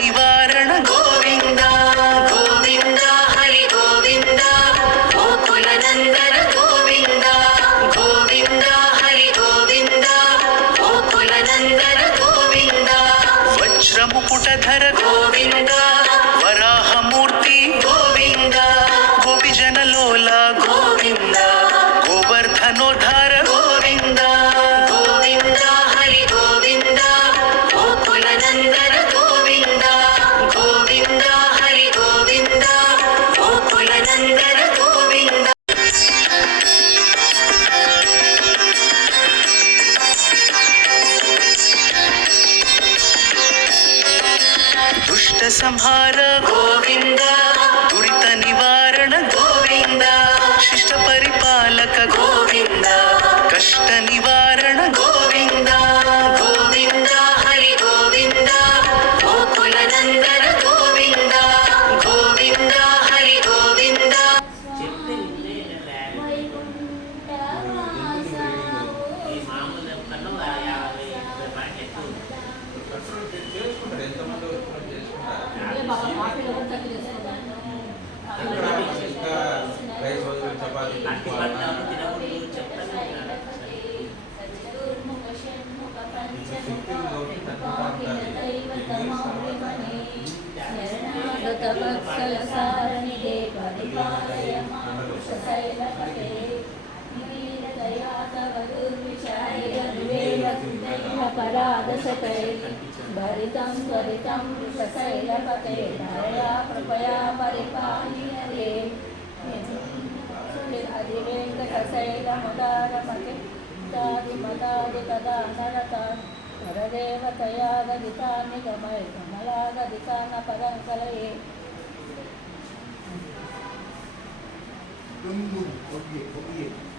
निवारण गोविंद गोविंद हरि गोविंद गोकुल नंदन गोविंद गोविंद हरि गोविंद गोकुल नंदन गोविंद वज्र मुकुटधर गोविंद वराह मूर्ति गोविंद गोपीजन लोला गोविंद गोवर्धनोद्धार गोविंद गोविंद हरि गोविंद गोकुल नंदन गोविंद गोविंद हरि गोविंद गोकुल नंदन गोविंद दुष्ट संहार गोविंद दुरित निवारण गोविंद शिष्ट परिपालक गोविंद कष्ट निवारण गोविंद गोविंद हरि गोविंद गोकुल नंदन गोविंद गोविंद हरि गोविंद भरितं त्वरितं शैलपते धारया कृपया परिपालयते अधिवेङ्कटशैलमुदारमते चादिमदादिकदानरता परदेवतया गदितानि गमय कमलागदिकान पदं कलये Oye.